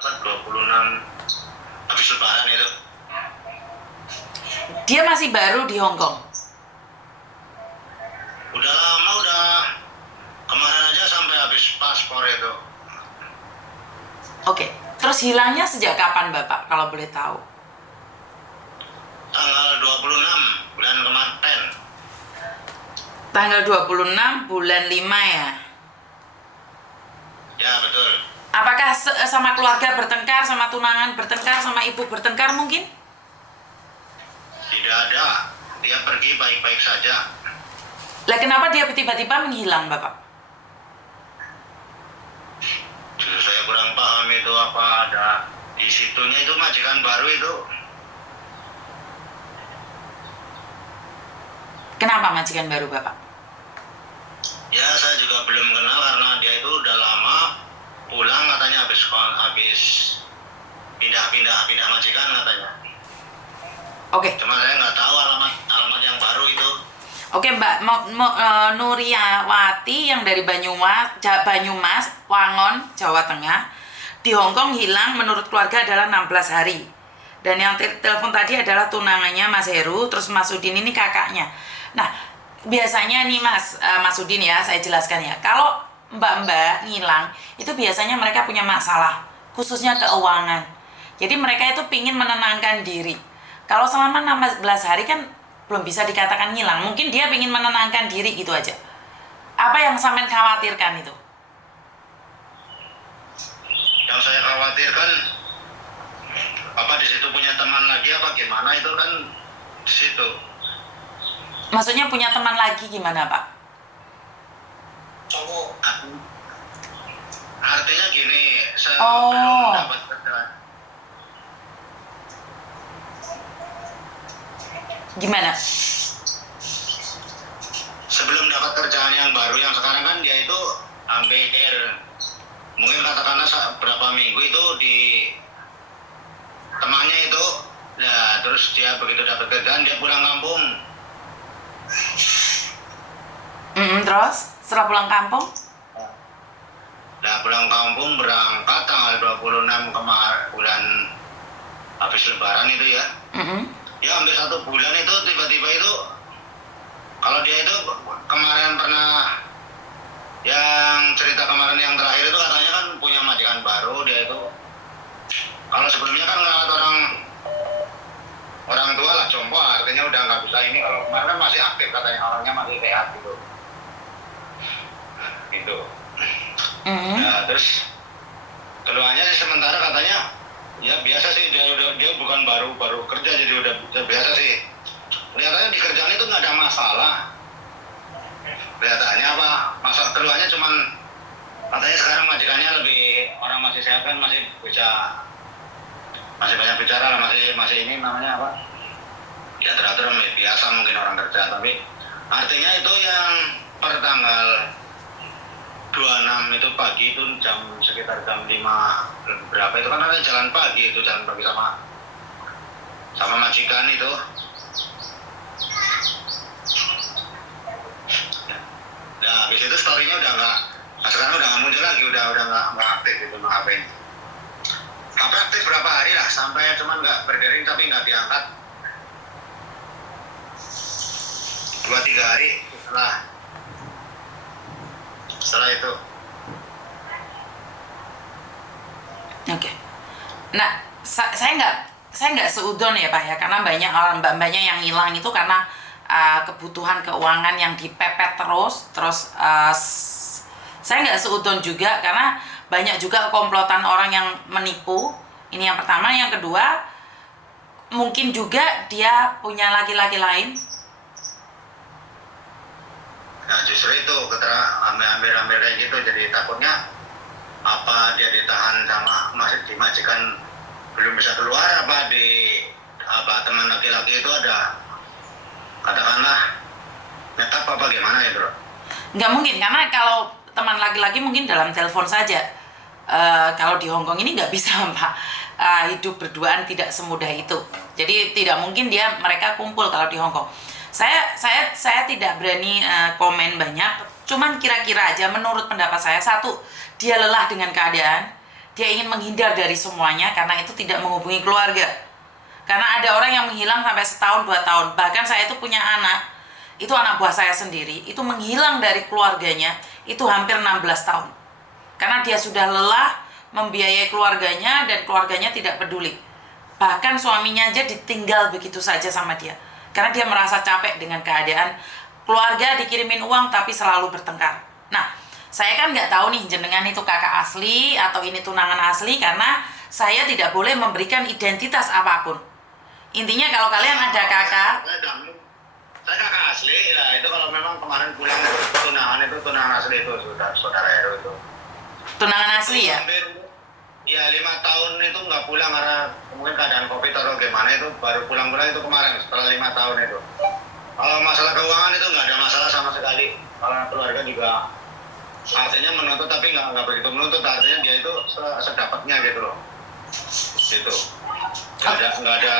26 habis lebaran itu. Dia masih baru di Hong Kong. Udah lama, udah kemarin aja sampai habis paspor itu. Oke, terus hilangnya sejak kapan Bapak kalau boleh tahu? Tanggal 26 bulan kemarin. Tanggal 26 bulan 5 ya? Ya betul. Apakah sama keluarga bertengkar, sama tunangan bertengkar, sama ibu bertengkar mungkin? Tidak ada. Dia pergi baik-baik saja. Lah kenapa dia tiba-tiba menghilang Bapak? Justru saya kurang paham itu apa ada di situnya itu majikan baru itu. Kenapa majikan baru Bapak? Ya saya juga belum kenal karena dia itu udah lama pulang katanya habis pindah majikan katanya. Oke. Cuma saya nggak tahu alamat yang baru itu. Oke Mbak Nuriawati yang dari Banyumas, Wangon, Jawa Tengah, di Hong Kong hilang menurut keluarga adalah 16 hari. Dan yang telepon tadi adalah tunangannya Mas Heru, terus Mas Udin ini kakaknya. Nah, biasanya nih Mas Udin ya, saya jelaskan ya. Kalau mbak-mbak ngilang, itu biasanya mereka punya masalah, khususnya keuangan. Jadi mereka itu pingin menenangkan diri. Kalau selama 16 hari kan belum bisa dikatakan ngilang. Mungkin dia ingin menenangkan diri gitu aja. Apa yang sampean khawatirkan itu? Yang saya khawatirkan apa di situ punya teman lagi apa gimana itu kan di situ. Maksudnya punya teman lagi gimana Pak? Cowok. Artinya gini, saya Oh. belum dapat kerjaan. Gimana? Sebelum dapat kerjaan yang baru yang sekarang kan dia itu hampir mungkin katakanlah berapa minggu itu di temannya itu, nah terus dia begitu dapat kerjaan dia pulang kampung. Terus setelah pulang kampung? Nah pulang kampung berangkat tanggal 26 kemarin bulan habis lebaran itu ya. Ya hampir 1 bulan itu tiba-tiba itu kalau dia itu kemarin pernah yang cerita kemarin yang terakhir itu katanya kan punya majikan baru dia itu. Kalau sebelumnya kan ngeliat orang tua lah jompo artinya udah nggak bisa ini. Kalau kemarin kan masih aktif katanya orangnya masih sehat gitu. Gitu. Nah terus keluarnya sih sementara katanya ya biasa sih dia bukan baru kerja jadi udah biasa sih. Kelihatannya di kerjaan itu nggak ada masalah. Kelihatannya apa? Masalah keluarnya cuman katanya sekarang majikannya lebih orang masih sehat kan masih banyak bicara lah masih ini namanya apa? Ya teratur biasa mungkin orang kerja tapi artinya itu yang per tanggal 26 itu pagi itu sekitar jam 5 berapa itu kan ada jalan pagi sama majikan itu. Nah habis itu storynya udah nggak, sekarang udah nggak muncul lagi, udah nggak aktif itu HP-nya. HP aktif berapa hari lah sampai cuman nggak berdering tapi nggak diangkat 2-3 hari setelah itu. Oke. Nah, saya nggak seudon ya Pak ya, karena banyak orang mbak-mbaknya yang hilang itu karena kebutuhan keuangan yang dipepet terus saya nggak seudon juga karena banyak juga komplotan orang yang menipu. Ini yang pertama. Yang kedua, mungkin juga dia punya laki-laki lain. Nah justru itu hampir kayak gitu, jadi takutnya apa dia ditahan sama majikan belum bisa keluar apa teman laki-laki itu ada katakanlah nyetap apa gimana ya bro? Nggak mungkin, karena kalau teman laki-laki mungkin dalam telepon saja. Kalau di Hong Kong ini nggak bisa Pak, hidup berduaan tidak semudah itu. Jadi tidak mungkin mereka kumpul kalau di Hong Kong. Saya tidak berani komen banyak. Cuman kira-kira aja menurut pendapat saya, satu, dia lelah dengan keadaan, dia ingin menghindar dari semuanya karena itu tidak menghubungi keluarga. Karena ada orang yang menghilang sampai setahun 2 tahun. Bahkan saya itu punya anak, itu anak buah saya sendiri, itu menghilang dari keluarganya itu hampir 16 tahun. Karena dia sudah lelah membiayai keluarganya dan keluarganya tidak peduli. Bahkan suaminya aja ditinggal begitu saja sama dia. Karena dia merasa capek dengan keadaan keluarga dikirimin uang tapi selalu bertengkar. Nah, saya kan nggak tahu nih jenengan itu kakak asli atau ini tunangan asli karena saya tidak boleh memberikan identitas apapun. Intinya kalau kalian ada kakak, saya kakak asli, lah itu kalau memang kemarin pulang tunangan asli itu saudara itu. Tunangan asli ya? Ya 5 tahun itu nggak pulang karena mungkin keadaan COVID atau gimana itu baru pulang-pulang itu kemarin setelah 5 tahun itu. Kalau masalah keuangan itu nggak ada masalah sama sekali. Kalau keluarga juga artinya menuntut tapi nggak begitu menuntut, artinya dia itu sedapatnya gitu loh. Gitu. Nggak ada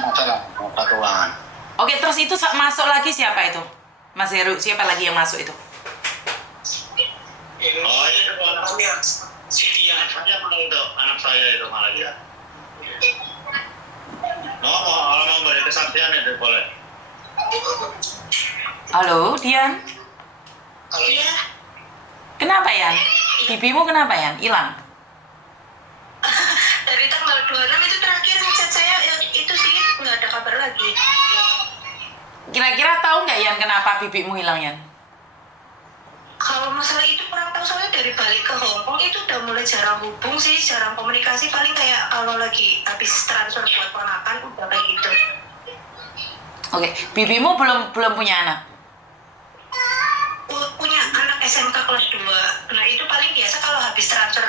masalah keuangan. Oke, terus itu masuk lagi siapa itu? Mas Heru, siapa lagi yang masuk itu? Oh itu anak saya, si Dian saja malah itu anak saya itu malah dia. Kalau mau beri kesaksian itu boleh. Halo, Dian. Halo ya. Kenapa Yan? Bibimu kenapa Yan? Hilang? Dari tanggal 26 itu terakhir chat saya itu sih nggak ada kabar lagi. Kira-kira tahu nggak Yan kenapa bibimu hilang Yan? Kalau masalah itu kurang tahu, soalnya dari balik ke Hongkong itu udah mulai jarang hubung sih, jarang komunikasi, paling kayak kalau lagi habis transfer buat ponakan udah kayak gitu. Oke, bibimu belum punya anak? Punya anak SMK kelas 2. Nah itu paling biasa kalau habis transfer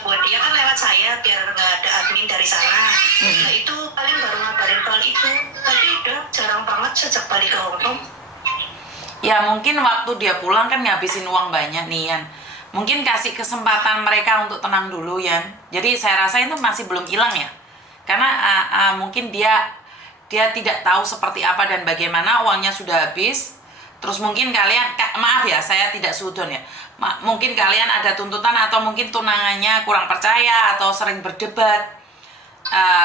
buat dia kan lewat saya biar nggak ada admin dari sana. Nah itu paling baru ngabarin soal itu, tapi udah jarang banget sejak balik ke Hongkong. Ya mungkin waktu dia pulang kan ngabisin uang banyak nih Yan. Mungkin kasih kesempatan mereka untuk tenang dulu Yan. Jadi saya rasa itu masih belum hilang ya. Karena mungkin dia tidak tahu seperti apa dan bagaimana, uangnya sudah habis. Terus mungkin kalian, maaf ya saya tidak sudon ya. Mungkin kalian ada tuntutan atau mungkin tunangannya kurang percaya atau sering berdebat.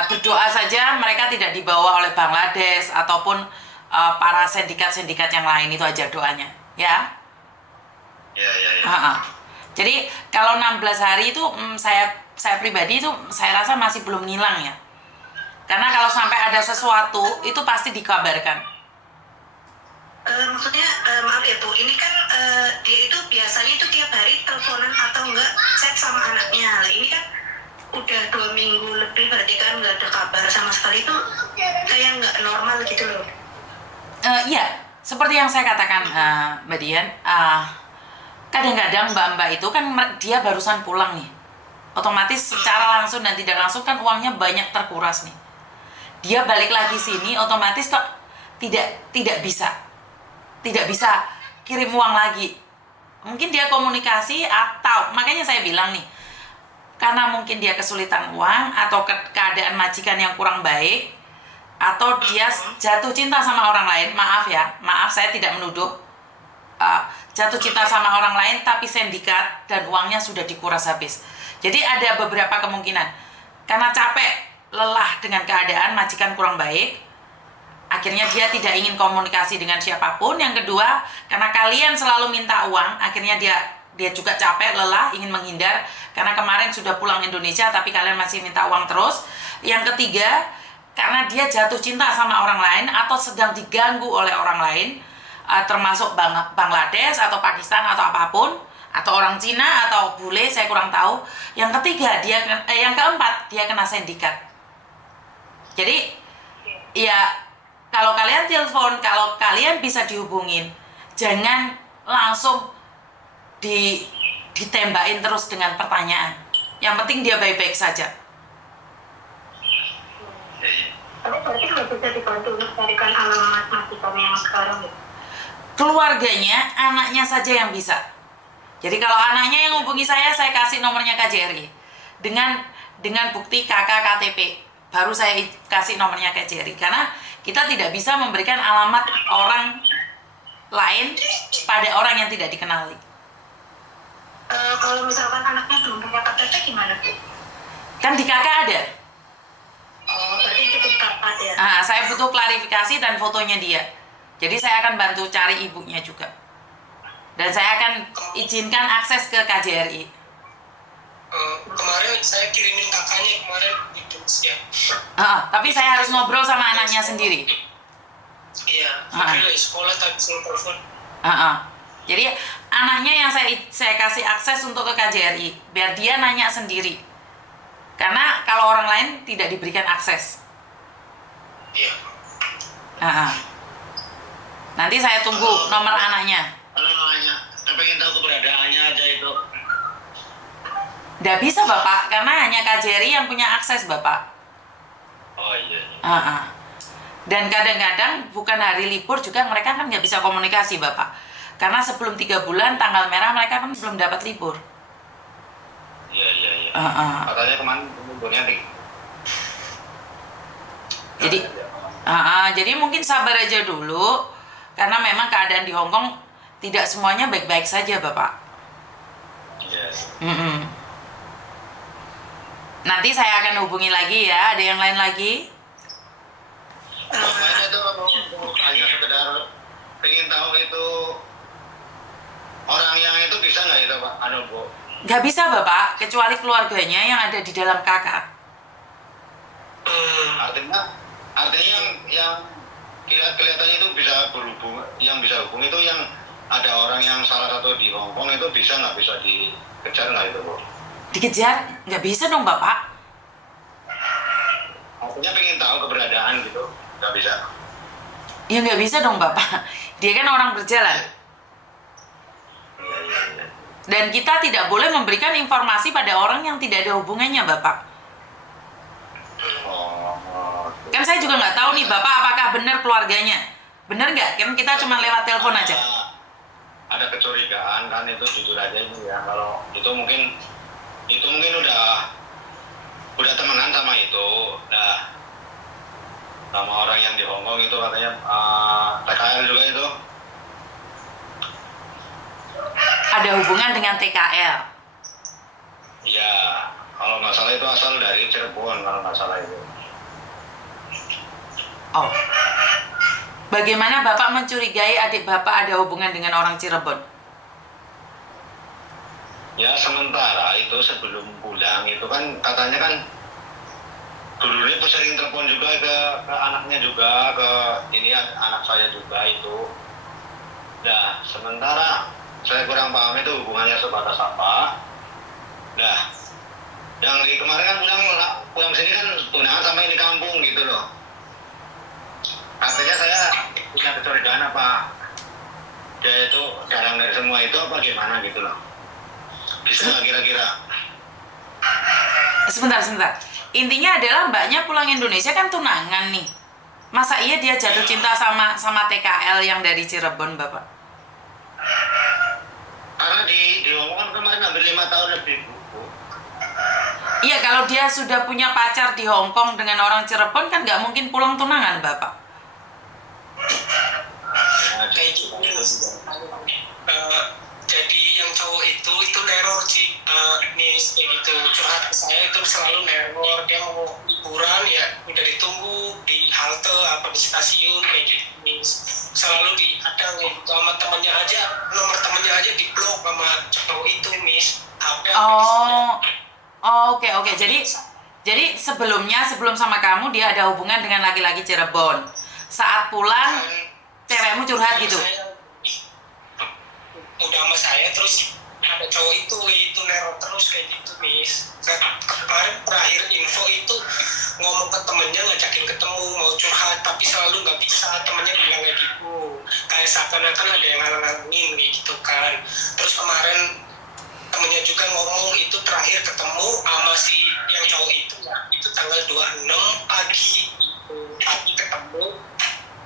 Berdoa saja mereka tidak dibawa oleh Bangladesh ataupun para sindikat-sindikat yang lain, itu aja doanya ya. Jadi kalau 16 hari itu saya pribadi itu saya rasa masih belum ngilang ya, karena kalau sampai ada sesuatu itu pasti dikabarkan. Maksudnya maaf ya Bu, ini kan dia itu biasanya itu tiap hari teleponan atau enggak chat sama anaknya. Nah ini kan udah 2 minggu lebih, berarti kan nggak ada kabar sama sekali, itu kayak nggak normal gitu loh. Iya, seperti yang saya katakan Mbak Dian, kadang-kadang mbak-mbak itu kan dia barusan pulang nih, otomatis secara langsung dan tidak langsung kan uangnya banyak terkuras nih. Dia balik lagi sini, otomatis kok tidak bisa kirim uang lagi. Mungkin dia komunikasi atau makanya saya bilang nih, karena mungkin dia kesulitan uang atau keadaan majikan yang kurang baik, atau dia jatuh cinta sama orang lain. Maaf saya tidak menuduh jatuh cinta sama orang lain tapi sindikat dan uangnya sudah dikuras habis. Jadi ada beberapa kemungkinan, karena capek, lelah dengan keadaan majikan kurang baik, akhirnya dia tidak ingin komunikasi dengan siapapun. Yang kedua, karena kalian selalu minta uang, akhirnya dia juga capek, lelah, ingin menghindar karena kemarin sudah pulang Indonesia tapi kalian masih minta uang terus. Yang ketiga, karena dia jatuh cinta sama orang lain atau sedang diganggu oleh orang lain, termasuk Bangladesh atau Pakistan atau apapun, atau orang Cina atau bule, saya kurang tahu. Yang ketiga, yang keempat, dia kena sindikat. Jadi ya kalau kalian telepon, kalau kalian bisa dihubungin, jangan langsung ditembakin terus dengan pertanyaan. Yang penting dia baik-baik saja. Tapi berarti nggak bisa dibantu untuk carikan alamat majikannya yang sekarang gitu? Keluarganya, anaknya saja yang bisa. Jadi kalau anaknya yang hubungi saya kasih nomornya KJRI dengan bukti KK KTP, baru saya kasih nomornya KJRI, karena kita tidak bisa memberikan alamat orang lain pada orang yang tidak dikenali. Kalau misalkan anaknya belum punya KTP gimana Bu? Kan di kakak ada. Oh, berarti cukup kakak ya? Saya butuh klarifikasi dan fotonya dia. Jadi saya akan bantu cari ibunya juga. Dan saya akan izinkan akses ke KJRI. Kemarin saya kirimin kakaknya kemarin itu ya. Tapi saya harus ngobrol sama anaknya sendiri. Iya, dia lagi sekolah tapi saya telepon. Jadi anaknya yang saya kasih akses untuk ke KJRI, biar dia nanya sendiri. Karena kalau orang lain tidak diberikan akses. Iya. Nanti saya tunggu nomor anaknya. Kalau anaknya, saya pengen tahu keberadaannya aja itu. Nggak bisa Bapak, karena hanya KJRI yang punya akses Bapak. Oh iya. Dan kadang-kadang bukan hari libur juga mereka kan nggak bisa komunikasi Bapak. Karena sebelum 3 bulan tanggal merah mereka kan belum dapat libur. Iya. Katanya kemarin liburnya nih. Jadi mungkin sabar aja dulu, karena memang keadaan di Hong Kong tidak semuanya baik-baik saja Bapak. Iya. Nanti saya akan hubungi lagi ya. Ada yang lain lagi? Makanya itu hanya sekedar pengen tahu itu orang yang itu bisa nggak itu Pak? Bu? Nggak bisa Bapak, kecuali keluarganya yang ada di dalam kakak. Artinya yang kelihatannya itu bisa berhubung, yang bisa hubung itu yang ada orang yang salah satu di Hong Kong itu bisa nggak bisa dikejar nggak itu Bu? Dikejar? Nggak bisa dong Bapak. Artinya pengen tahu keberadaan gitu, nggak bisa. Ya nggak bisa dong Bapak. Dia kan orang berjalan. Iya. Dan kita tidak boleh memberikan informasi pada orang yang tidak ada hubungannya Bapak. Kan saya juga nggak tahu nih Bapak apakah benar keluarganya. Benar nggak? Kan kita cuma lewat telepon aja. Ada kecurigaan kan, itu jujur aja ini ya. Kalau itu mungkin udah temenan sama itu. Nah, sama orang yang di Hong Kong itu katanya TKL juga itu. Ada hubungan dengan TKL. Iya, kalau nggak salah itu asal dari Cirebon kalau nggak salah itu. Oh. Bagaimana Bapak mencurigai adik Bapak ada hubungan dengan orang Cirebon? Ya sementara itu sebelum pulang itu kan katanya kan dulu ini sering telepon juga ke anaknya juga, ke ini anak saya juga itu. Nah sementara saya kurang paham itu hubungannya sebatas apa. Nah yang di kemarin kan pulang sini kan tunangan sama ini kampung gitu loh. Artinya saya punya kecurigaan apa dia itu dalang dari semua itu apa gimana gitu loh. Bisa nggak kira-kira? Sebentar. Intinya adalah mbaknya pulang Indonesia kan tunangan nih. Masa iya dia jatuh cinta sama TKL yang dari Cirebon Bapak? Karena di Hong Kong kemarin hampir 5 tahun lebih Bu. Iya, kalau dia sudah punya pacar di Hong Kong dengan orang Cirebon kan nggak mungkin pulang tunangan Bapak. Kayak gitu. Jadi yang cowok itu neror sih, nih kayak gitu, curhat ke saya itu selalu neror. Dia mau liburan ya udah ditunggu di halte apa di stasiun kayak gitu nih, selalu diadang gitu sama temannya aja, nomor temannya aja di blok sama cowok itu Miss. Oke. Jadi sebelum sama kamu dia ada hubungan dengan laki-laki Cirebon. Saat pulang cewekmu curhat gitu. Udah sama saya terus ada cowok itu neror terus kayak gitu Miss. Kemarin terakhir info itu ngomong ke temennya, ngajakin ketemu mau curhat tapi selalu nggak bisa, temennya bilang kayak gitu, kayak seakan-akan ada yang ngalang-ngalangin gitu kan. Terus kemarin temennya juga ngomong itu terakhir ketemu sama si yang cowok itu ya itu tanggal 26 pagi itu pagi ketemu.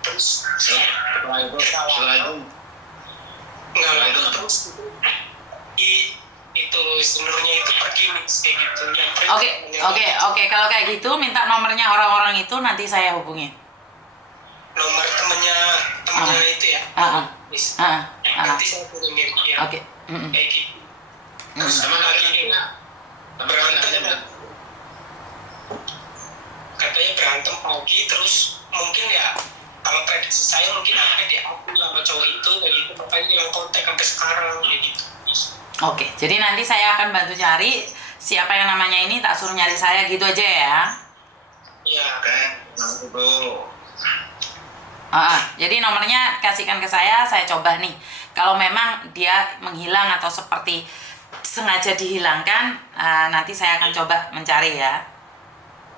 Terus setelah itu nggak lama terus itu sebenarnya itu pergi kayak gitu. Oke. Kalau kayak gitu minta nomornya orang-orang itu nanti saya hubungi. Nomor temennya itu ya. Nanti saya hubungin ya. Oke. Kayak gitu. Terus Emang lagi berantem, katanya berantem pagi, terus mungkin ya kalau prediksi saya mungkin apa diakui sama cowok itu kayak gitu, makanya hilang kontak sampai sekarang kayak gitu. Oke, jadi nanti saya akan bantu cari siapa yang namanya ini, tak suruh nyari saya gitu aja ya. Iya. Oke, nah itu. Jadi nomornya kasihkan ke saya coba nih. Kalau memang dia menghilang atau seperti sengaja dihilangkan, nanti saya akan coba mencari ya.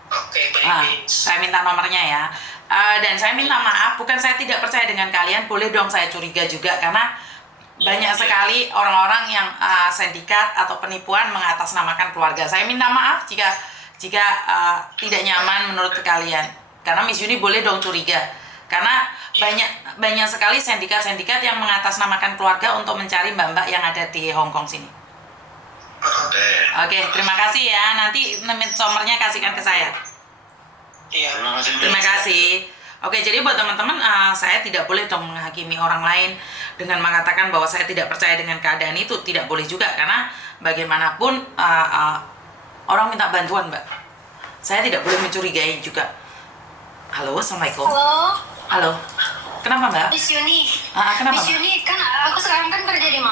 Oke, baik. Saya minta nomornya ya. Dan saya minta maaf, bukan saya tidak percaya dengan kalian, boleh dong saya curiga juga karena banyak sekali orang-orang yang sindikat atau penipuan mengatasnamakan keluarga. Saya minta maaf jika tidak nyaman menurut kalian. Karena Miss Yuni boleh dong curiga. Karena banyak sekali sindikat-sindikat yang mengatasnamakan keluarga untuk mencari mbak-mbak yang ada di Hong Kong sini. Oke, terima kasih ya. Nanti nomornya kasihkan ke saya. Iya. Terima kasih. Oke, jadi buat teman-teman, saya tidak boleh dong menghakimi orang lain dengan mengatakan bahwa saya tidak percaya dengan keadaan itu. Tidak boleh juga, karena bagaimanapun orang minta bantuan, Mbak. Saya tidak boleh mencurigai juga. Halo, Assalamualaikum. Halo, Halo. Kenapa, Mbak? Miss Yuni. Kenapa, Miss Mbak? Yuni, kan aku sekarang kan kerja di